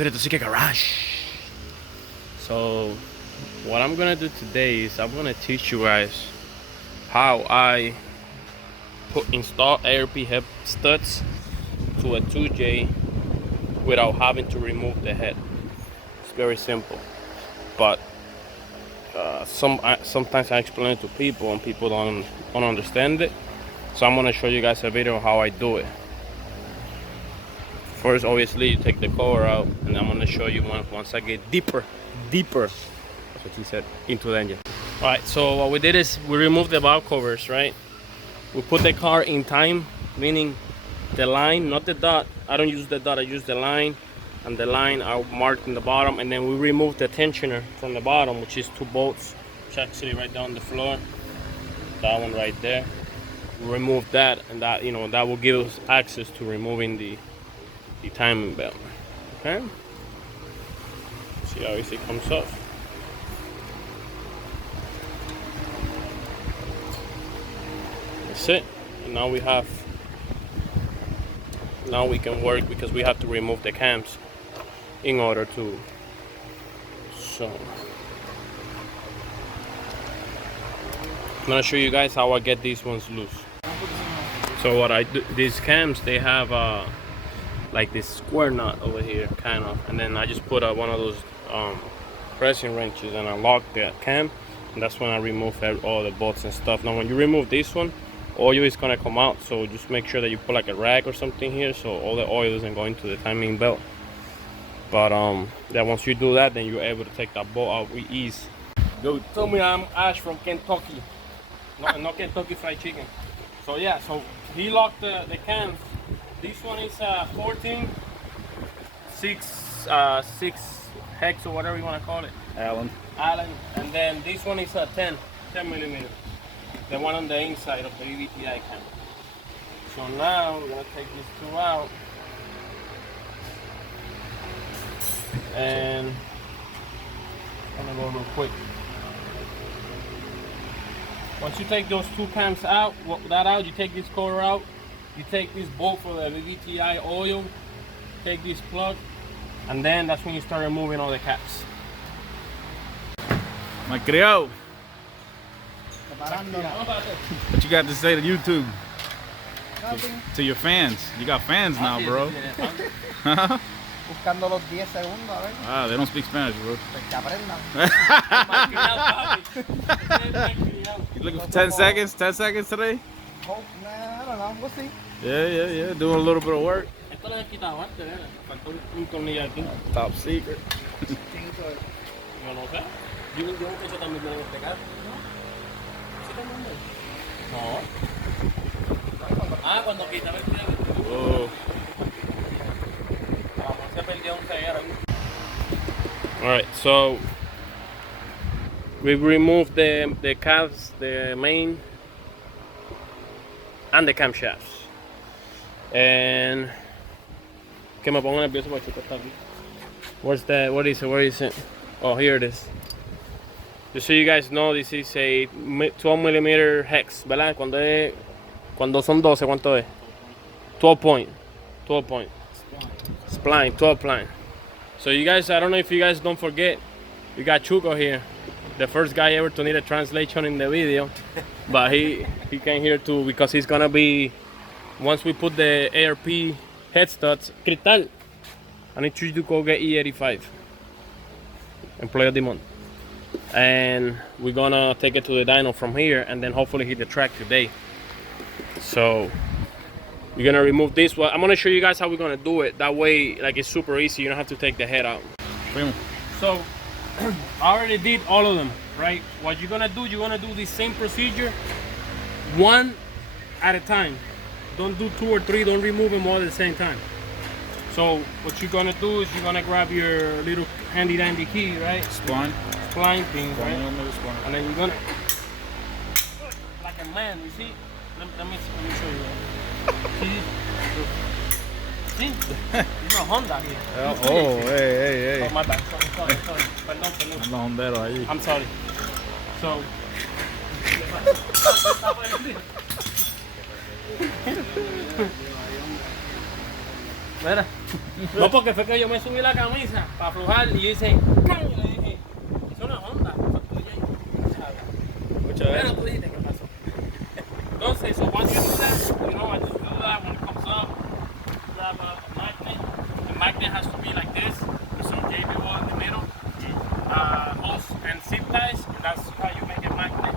Bienvenido to Secret Garage. So, what I'm gonna do today is I'm gonna teach you guys how I install ARP head studs to a 2J without having to remove the head. It's very simple, but sometimes I explain it to people and people don't understand it. So I'm gonna show you guys a video of how I do it. First, obviously, you take the cover out, and I'm gonna show you once I get deeper, that's what he said, into the engine. All right, so what we did is we removed the valve covers, right? We put the car in time, meaning the line, not the dot. I don't use the dot, I use the line, and the line are marked in the bottom, and then we remove the tensioner from the bottom, which is 2 bolts, which actually right down the floor. That one right there. We remove that, and that, you know, that will give us access to removing the timing belt. Okay, see how easy it comes off. That's it. And now we can work, because we have to remove the cams in order to. So I'm gonna show you guys how I get these ones loose. So what I do, these cams, they have like this square knot over here, kind of, and then I just put one of those pressing wrenches and I lock the cam, and that's when I remove all the bolts and stuff. Now when you remove this one, oil is gonna come out, so just make sure that you put like a rag or something here so all the oil doesn't go into the timing belt. But yeah, once you do that, then you're able to take that bolt out with ease. Dude, tell me I'm Ash from Kentucky, not Kentucky Fried Chicken. So yeah, so he locked the cams. This one is 14, 6 hex or whatever you want to call it. Allen. And then this one is 10 millimeter. The one on the inside of the VVTI cam. So now we're gonna take these 2 out. And I'm gonna go real quick. Once you take those 2 cams out, you take this cover out. You take this bolt for the VVTI oil, take this plug, and then that's when you start removing all the caps. Malcriao, what you got to say to YouTube? To your fans. You got fans now, bro. Buscando los 10 segundos, a ver. Ah, they don't speak Spanish, bro. Que aprendan. You looking for 10 seconds? 10 seconds today? Oh, nah, I don't know. We'll see. Yeah. Doing a little bit of work. Top secret. Yo no sé. Yo eso también me lo explicar. No. Ah, cuando quitaba el pie. Oh. Alright, so we removed the calves, the main and the camshafts. And que me pongo nervioso para chutar aquí. What is it? Oh, here it is. Just so you guys know, this is a 12 millimeter hex, ¿verdad? Cuando son 12, ¿cuánto es? 12 point. Spline, 12 pline. So you guys, I don't know if you guys don't forget, we got Chuco here, the first guy ever to need a translation in the video, but he came here too because he's gonna be, once we put the ARP head studs, Cristal, I need you to go get E85, employee of the month, and we're gonna take it to the dyno from here and then hopefully hit the track today. So you're gonna remove this. Well, I'm gonna show you guys how we're gonna do it. That way, like, it's super easy. You don't have to take the head out. So I already did all of them, right? What you're gonna do the same procedure, one at a time. Don't do 2 or 3. Don't remove them all at the same time. So what you're gonna do is you're gonna grab your little handy dandy key, right? Spline thing, right? And then you're gonna, like a man, you see? Let me show you. See? It's a Honda here. Oh, hey. Oh, my bad. Sorry. Perdón. I'm sorry. So. Mira. No, porque fue que yo me subí la camisa para aflojar y yo hice, ¡cam! Y le dije, es una onda. Muchas Pero tú dijiste, ¿qué pasó? Entonces, so once you do that, you know, I just do that when it comes up. Grab a magnet. The magnet has to be like this, with some cable in the middle. Hose and zip ties, and that's how you make a magnet.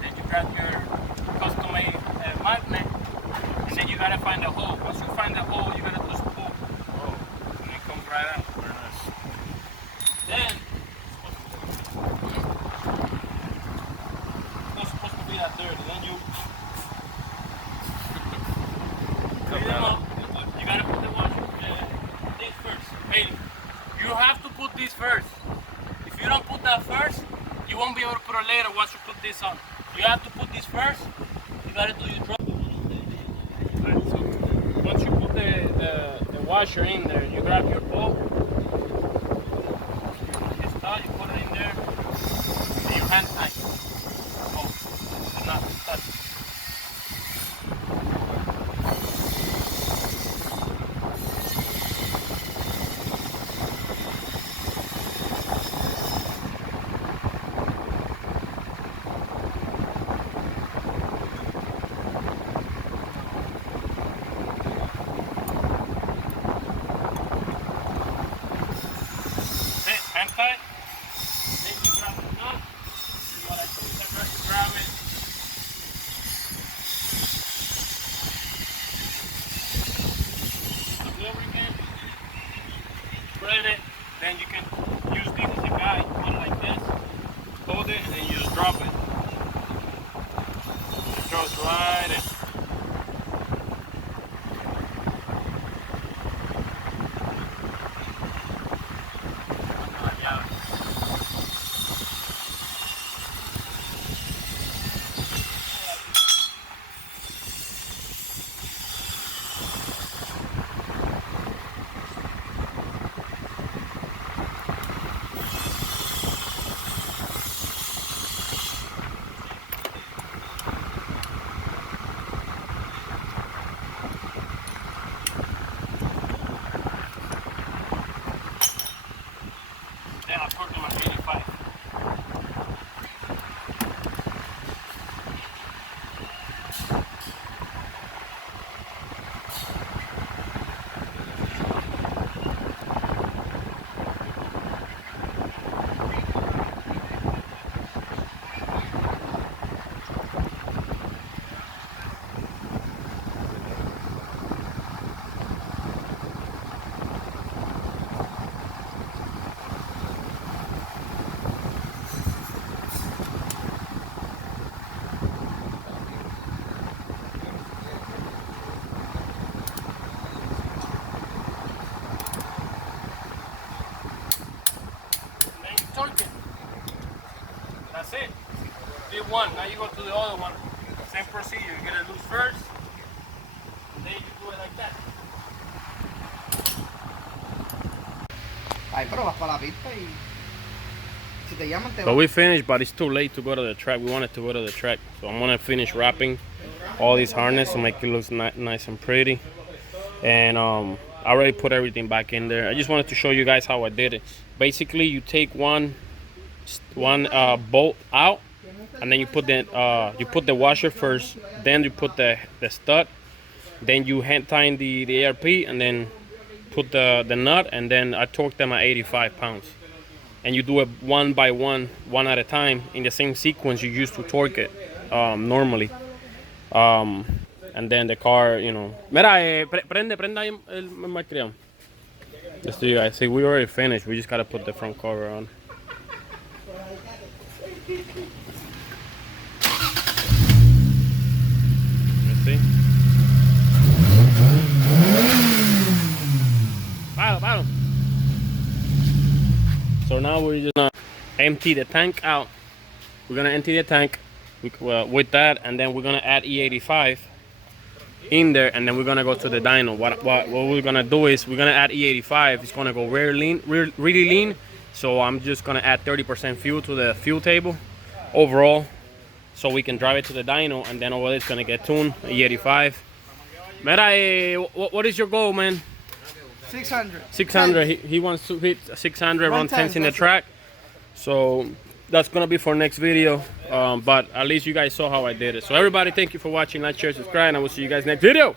Then you grab your custom-made magnet, and then you gotta find a hole. Once you find the hole, you gotta just pull. Oh, and it comes right out. Very nice. Then, it's not supposed to be that dirty. Then you clean them up. You gotta put the washer, this first. Hey, you have to put this first. If you don't put that first, you won't be able to put it later once you put this on. You have to put this first. You gotta do your drop. Right, so once you put the washer in there, you grab your bolt. You start, you put it in there, and you hand tight. Oh, do not touch. Hand tight. Then you grab the nut. And what I do is I grab it. Lubricant. Spread it. Then you can use this as a guide. Put it like this. Hold it and then you just drop it. It goes right in. Then I put them at 85. Torque it. That's it. Did one, now you go to the other one. Same procedure, you get it loose first, and then you do it like that. Ay, pero vas para la pista y si te llaman te But vas. we finished, but it's too late to go to the track. We wanted to go to the track, so I'm gonna finish wrapping all these harness to make it look nice and pretty. And I already put everything back in there. I just wanted to show you guys how I did it. Basically, you take one bolt out, and then you put the washer first. Then you put the stud. Then you hand tighten the ARP, and then put the nut, and then I torque them at 85 pounds. And you do it one by one at a time, in the same sequence you used to torque it normally. And then the car, you know. Mira, prende ahí el Malcriao. Just so you guys see, we already finished. We just gotta put the front cover on. You see? Paro. So now we're just gonna empty the tank out. We're gonna empty the tank with that, and then we're gonna add E85 in there, and then we're gonna go to the dyno. What we're gonna do is we're gonna add E85. It's gonna go really lean. So I'm just gonna add 30% fuel to the fuel table overall, so we can drive it to the dyno, and then over there it's gonna get tuned E85. Mira, what is your goal, man? 600. 600. He wants to hit 600 run 10s in the that's it. track. So that's gonna be for next video. But at least you guys saw how I did it. So everybody, thank you for watching. Like, share, subscribe, and I will see you guys next video.